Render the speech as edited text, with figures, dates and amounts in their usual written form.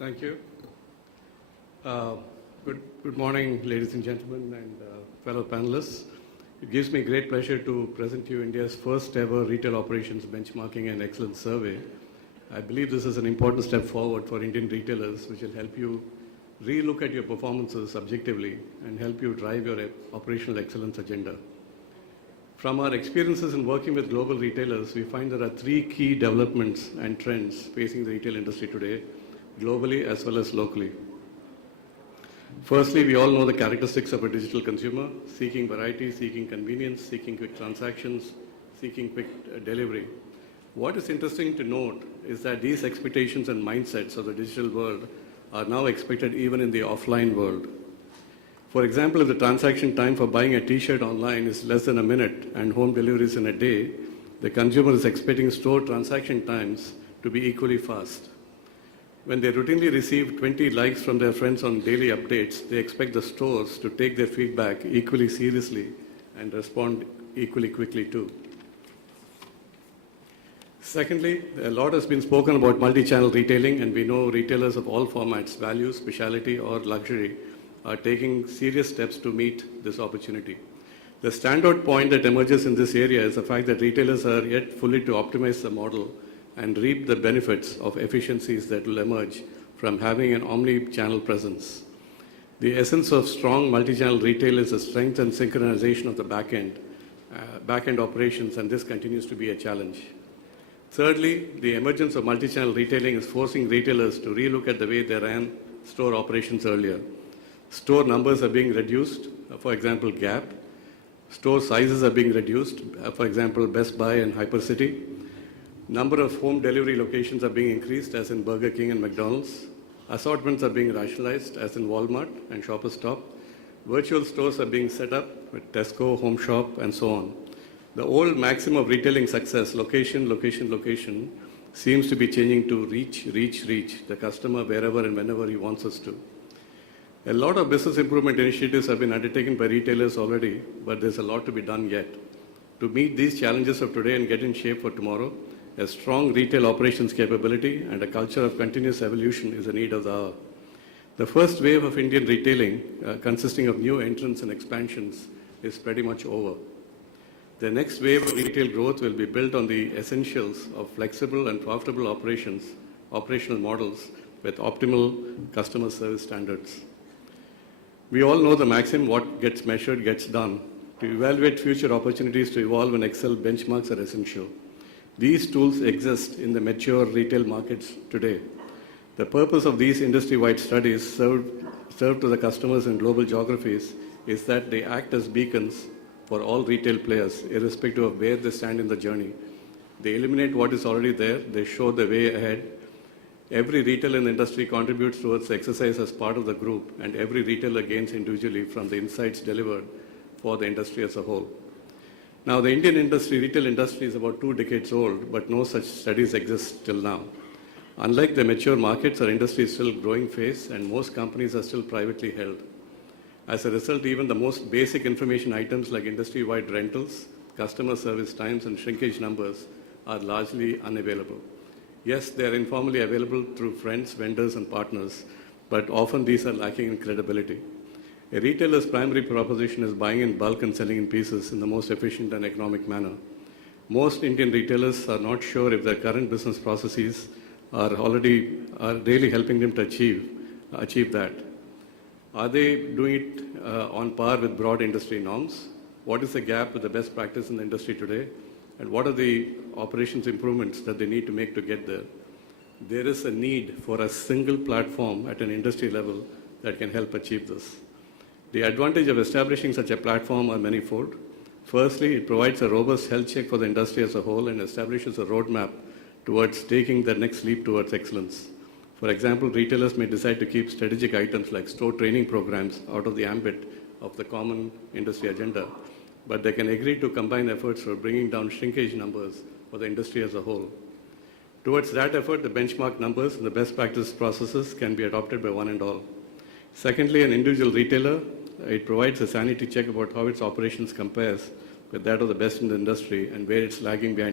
Thank you. Good morning, ladies and gentlemen, and fellow panelists. It gives me great pleasure to present to you India's first ever retail operations benchmarking and excellence survey. I believe this is an important step forward for Indian retailers, which will help you relook at your performances objectively and help you drive your operational excellence agenda. From our experiences in working with global retailers, we find there are three key developments and trends facing the retail industry today, globally as well as locally. Firstly, we all know the characteristics of a digital consumer, seeking variety, seeking convenience, seeking quick transactions, seeking quick delivery. What is interesting to note is that these expectations and mindsets of the digital world are now expected even in the offline world. For example, if the transaction time for buying a t-shirt online is less than a minute and home delivery is in a day, the consumer is expecting store transaction times to be equally fast. When they routinely receive 20 likes from their friends on daily updates, they expect the stores to take their feedback equally seriously and respond equally quickly too. Secondly, a lot has been spoken about multi-channel retailing, and we know retailers of all formats, value, specialty, or luxury, are taking serious steps to meet this opportunity. The standout point that emerges in this area is the fact that retailers are yet fully to optimize the model and reap the benefits of efficiencies that will emerge from having an omni-channel presence. The essence of strong multi-channel retail is the strength and synchronization of the back-end operations, and this continues to be a challenge. Thirdly, the emergence of multi-channel retailing is forcing retailers to relook at the way they ran store operations earlier. Store numbers are being reduced, for example, Gap. Store sizes are being reduced, for example, Best Buy and Hypercity. Number of home delivery locations are being increased, as in Burger King and McDonald's. Assortments are being rationalized, as in Walmart and Shoppers Stop. Virtual stores are being set up with Tesco, Home Shop, and so on. The old maxim of retailing success, location, location, location, seems to be changing to reach, reach, reach, the customer wherever and whenever he wants us to. A lot of business improvement initiatives have been undertaken by retailers already, but there's a lot to be done yet. To meet these challenges of today and get in shape for tomorrow, a strong retail operations capability and a culture of continuous evolution is a need of the hour. The first wave of Indian retailing, consisting of new entrants and expansions, is pretty much over. The next wave of retail growth will be built on the essentials of flexible and profitable operational models with optimal customer service standards. We all know the maxim, what gets measured gets done. To evaluate future opportunities to evolve and excel, benchmarks are essential. These tools exist in the mature retail markets today. The purpose of these industry-wide studies served to the customers in global geographies is that they act as beacons for all retail players, irrespective of where they stand in the journey. They eliminate what is already there, they show the way ahead. Every retailer in the industry contributes towards the exercise as part of the group, and every retailer gains individually from the insights delivered for the industry as a whole. Now, the Indian retail industry is about 2 decades old, but no such studies exist till now. Unlike the mature markets, our industry is still growing phase, and most companies are still privately held. As a result, even the most basic information items like industry-wide rentals, customer service times, and shrinkage numbers are largely unavailable. Yes, they are informally available through friends, vendors, and partners, but often these are lacking in credibility. A retailer's primary proposition is buying in bulk and selling in pieces in the most efficient and economic manner. Most Indian retailers are not sure if their current business processes are really helping them to achieve that. Are they doing it on par with broad industry norms? What is the gap with the best practice in the industry today? And what are the operations improvements that they need to make to get there? There is a need for a single platform at an industry level that can help achieve this. The advantage of establishing such a platform are manifold. Firstly, it provides a robust health check for the industry as a whole and establishes a roadmap towards taking the next leap towards excellence. For example, retailers may decide to keep strategic items like store training programs out of the ambit of the common industry agenda, but they can agree to combine efforts for bringing down shrinkage numbers for the industry as a whole. Towards that effort, the benchmark numbers and the best practice processes can be adopted by one and all. Secondly, an individual retailer, it provides a sanity check about how its operations compares with that of the best in the industry and where it's lagging behind